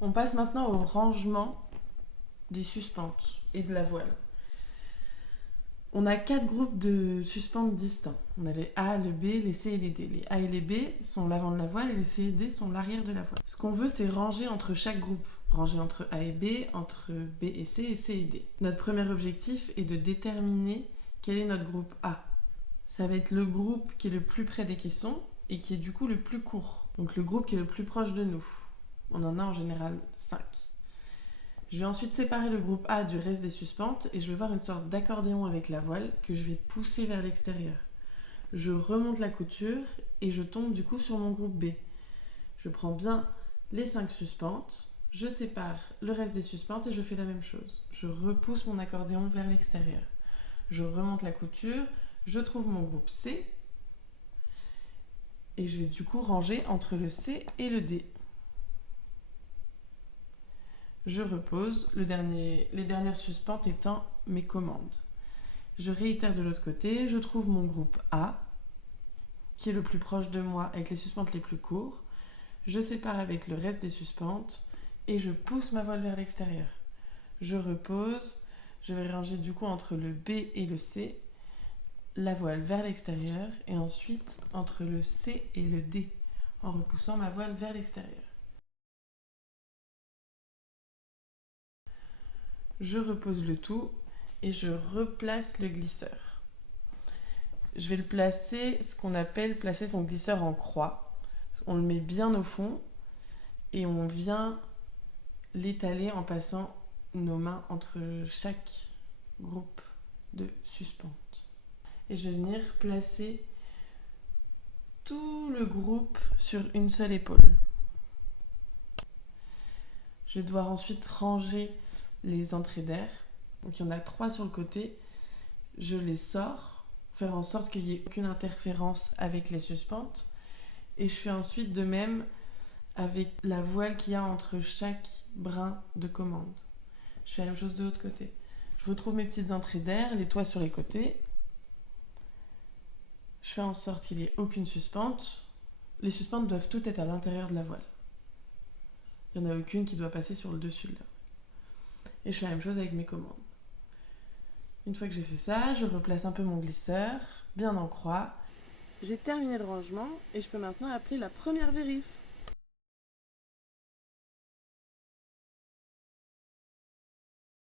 On passe maintenant au rangement des suspentes et de la voile. On a 4 groupes de suspentes distincts. On a les A, les B, les C et les D. Les A et les B sont l'avant de la voile et les C et D sont l'arrière de la voile. Ce qu'on veut, c'est ranger entre chaque groupe. Ranger entre A et B, entre B et C et D. Notre premier objectif est de déterminer quel est notre groupe A. Ça va être le groupe qui est le plus près des caissons et qui est du coup le plus court. Donc le groupe qui est le plus proche de nous. On en a en général 5. Je vais ensuite séparer le groupe A du reste des suspentes et je vais voir une sorte d'accordéon avec la voile que je vais pousser vers l'extérieur. Je remonte la couture et je tombe du coup sur mon groupe B. Je prends bien les 5 suspentes, je sépare le reste des suspentes et je fais la même chose. Je repousse mon accordéon vers l'extérieur. Je remonte la couture, je trouve mon groupe C et je vais du coup ranger entre le C et le D. Je repose, les dernières suspentes étant mes commandes. Je réitère de l'autre côté, je trouve mon groupe A, qui est le plus proche de moi avec les suspentes les plus courtes. Je sépare avec le reste des suspentes et je pousse ma voile vers l'extérieur. Je repose, je vais ranger du coup entre le B et le C, la voile vers l'extérieur et ensuite entre le C et le D, en repoussant ma voile vers l'extérieur. Je repose le tout et je replace le glisseur. Je vais le placer, ce qu'on appelle placer son glisseur en croix. On le met bien au fond et on vient l'étaler en passant nos mains entre chaque groupe de suspentes. Et je vais venir placer tout le groupe sur une seule épaule. Je vais devoir ensuite ranger les entrées d'air. Donc il y en a 3 sur le côté. Je les sors, faire en sorte qu'il n'y ait aucune interférence avec les suspentes. Et je fais ensuite de même avec la voile qu'il y a entre chaque brin de commande. Je fais la même chose de l'autre côté. Je retrouve mes petites entrées d'air, les toits sur les côtés. Je fais en sorte qu'il n'y ait aucune suspente. Les suspentes doivent toutes être à l'intérieur de la voile. Il n'y en a aucune qui doit passer sur le dessus de la voile. Et je fais la même chose avec mes commandes. Une fois que j'ai fait ça, je replace un peu mon glisseur, bien en croix. J'ai terminé le rangement et je peux maintenant appeler la première vérif.